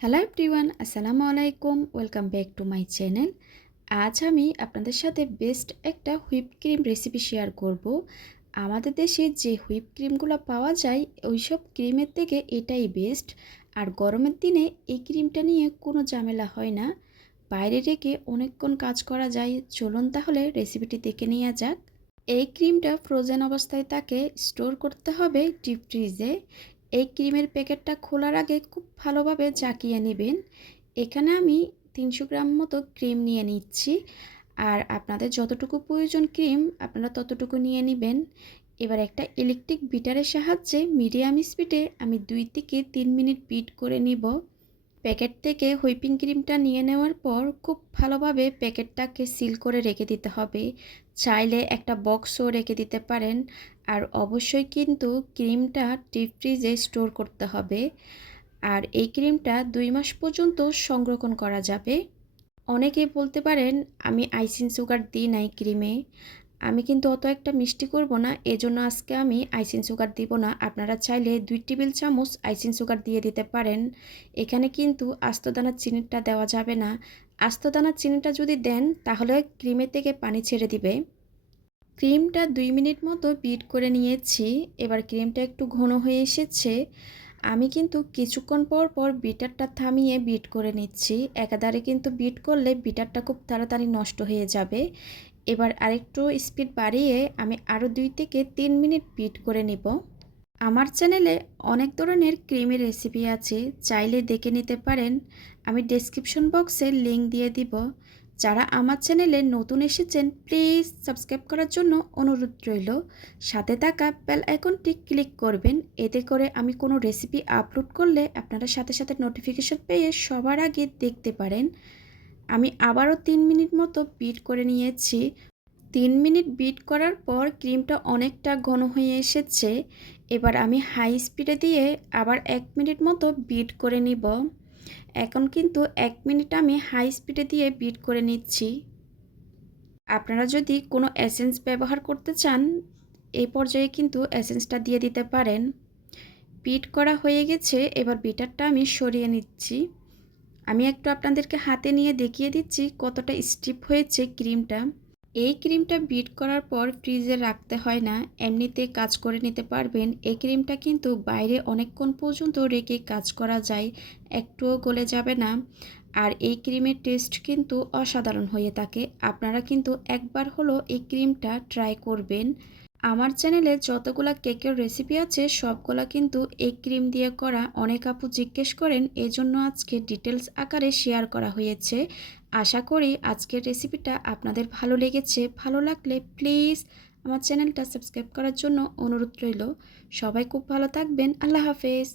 Hello everyone আসসালামু আলাইকুম welcome back to my channel আজ আমি আপনাদের সাথে বেস্ট একটা হুইপ ক্রিম রেসিপি শেয়ার করব। আমাদের দেশে যে হুইপ ক্রিমগুলো পাওয়া যায়, ওইসব ক্রিমের থেকে এটাই বেস্ট আর গরমের দিনে এই ক্রিমটা নিয়ে কোনো ঝামেলা হয় না। বাইরে রেখে অনেকক্ষণ কাজ করা যায়। চলুন তাহলে রেসিপিটি দেখে নেওয়া যাক। এই ক্রিমটা ফ্রোজেন অবস্থায় তাকে স্টোর করতে হবে ডিপ ফ্রিজে এই ক্রিমের প্যাকেটটা খোলার আগে খুব ভালোভাবে জাকিয়ে নেবেন। এখানে আমি তিনশো গ্রাম মতো ক্রিম নিয়ে নিচ্ছি। আর আপনাদের যতটুকু প্রয়োজন ক্রিম, আপনারা ততটুকু নিয়ে নেবেন। এবার একটা ইলেকট্রিক বিটারের সাহায্যে মিডিয়াম স্পিডে আমি দুই থেকে তিন মিনিট বিট করে নিব। প্যাকেট থেকে হুইপিং ক্রিমটা নিয়ে নেওয়ার পর খুব ভালোভাবে প্যাকেটটাকে সিল করে রেখে দিতে হবে। চাইলে একটা বক্সও রেখে দিতে পারেন। আর অবশ্যই কিন্তু ক্রিমটা ডিপ ফ্রিজে স্টোর করতে হবে। আর এই ক্রিমটা দুই মাস পর্যন্ত সংরক্ষণ করা যাবে। অনেকে বলতে পারেন, আমি আইসিন সুগার দিই নাই ক্রিমে। আমি কিন্তু অত একটা মিষ্টি করব না, এজন্য আজকে আমি আইসিং সুগার দিব না। আপনারা চাইলে দুই টেবিল চামচ আইসিং সুগার দিয়ে দিতে পারেন। এখানে কিন্তু আস্তদানার চিনিটা দেওয়া যাবে না। আস্তদানার চিনিটা যদি দেন, তাহলে ক্রিমের থেকে পানি ছেড়ে দিবে। ক্রিমটা দুই মিনিট মতো বিট করে নিয়েছি। এবার ক্রিমটা একটু ঘন হয়ে এসেছে। আমি কিন্তু কিছুক্ষণ পর পর বিটারটা থামিয়ে বিট করে নিচ্ছি। একাধারে কিন্তু বিট করলে বিটারটা খুব তাড়াতাড়ি নষ্ট হয়ে যাবে। এবার আরেকটু স্পিড বাড়িয়ে আমি আরও দুই থেকে তিন মিনিট বিট করে নিব। আমার চ্যানেলে অনেক ধরনের ক্রিমের রেসিপি আছে, চাইলে দেখে নিতে পারেন। আমি ডেসক্রিপশন বক্সে লিঙ্ক দিয়ে দিব। যারা আমার চ্যানেলে নতুন এসেছেন প্লিজ সাবস্ক্রাইব করার জন্য অনুরোধ রইল। সাথে থাকা বেল আইকনটি ক্লিক করবেন। এতে করে আমি কোনো রেসিপি আপলোড করলে আপনারা সাথে সাথে নোটিফিকেশন পেয়ে সবার আগে দেখতে পারেন। আমি আবারও তিন মিনিট মতো বিট করে নিয়েছি। তিন মিনিট বিট করার পর ক্রিমটা অনেকটা ঘন হয়ে এসেছে। এবার আমি হাই স্পিডে দিয়ে আবার এক মিনিট মতো বিট করে নিব। এখন কিন্তু এক মিনিট আমি হাই স্পিডে দিয়ে বিট করে নিচ্ছি। আপনারা যদি কোনো এসেন্স ব্যবহার করতে চান এই পর্যায়ে কিন্তু এসেন্সটা দিয়ে দিতে পারেন। বিট করা হয়ে গেছে, এবার বিটারটা আমি সরিয়ে নিচ্ছি। আমি একটু আপনাদেরকে হাতে নিয়ে দেখিয়ে দিচ্ছি কতটা স্টিপ হয়েছে ক্রিমটা। এই ক্রিমটা বিট করার পর ফ্রিজে রাখতে হয় না, এমনিতে কাজ করে নিতে পারবেন। এই ক্রিমটা কিন্তু বাইরে অনেকক্ষণ পর্যন্ত রেখে কাজ করা যায়, একটুও গলে যাবে না। আর এই ক্রিমের টেস্ট কিন্তু অসাধারণ হয়ে থাকে। আপনারা কিন্তু একবার হলো এই ক্রিমটা ট্রাই করবেন। আমার চ্যানেলে যতগুলা কেকের রেসিপি আছে, সবগুলা কিন্তু এই ক্রিম দিয়ে করা। অনেক আপু জিজ্ঞেস করেন, এজন্য আজকে ডিটেলস আকারে শেয়ার করা হয়েছে? আশা করি আজকের রেসিপিটা আপনাদের ভালো লেগেছে। ভালো লাগলে প্লিজ আমার চ্যানেলটা সাবস্ক্রাইব করার জন্য অনুরোধ রইল। সবাই খুব ভালো থাকবেন। আল্লাহ হাফেজ।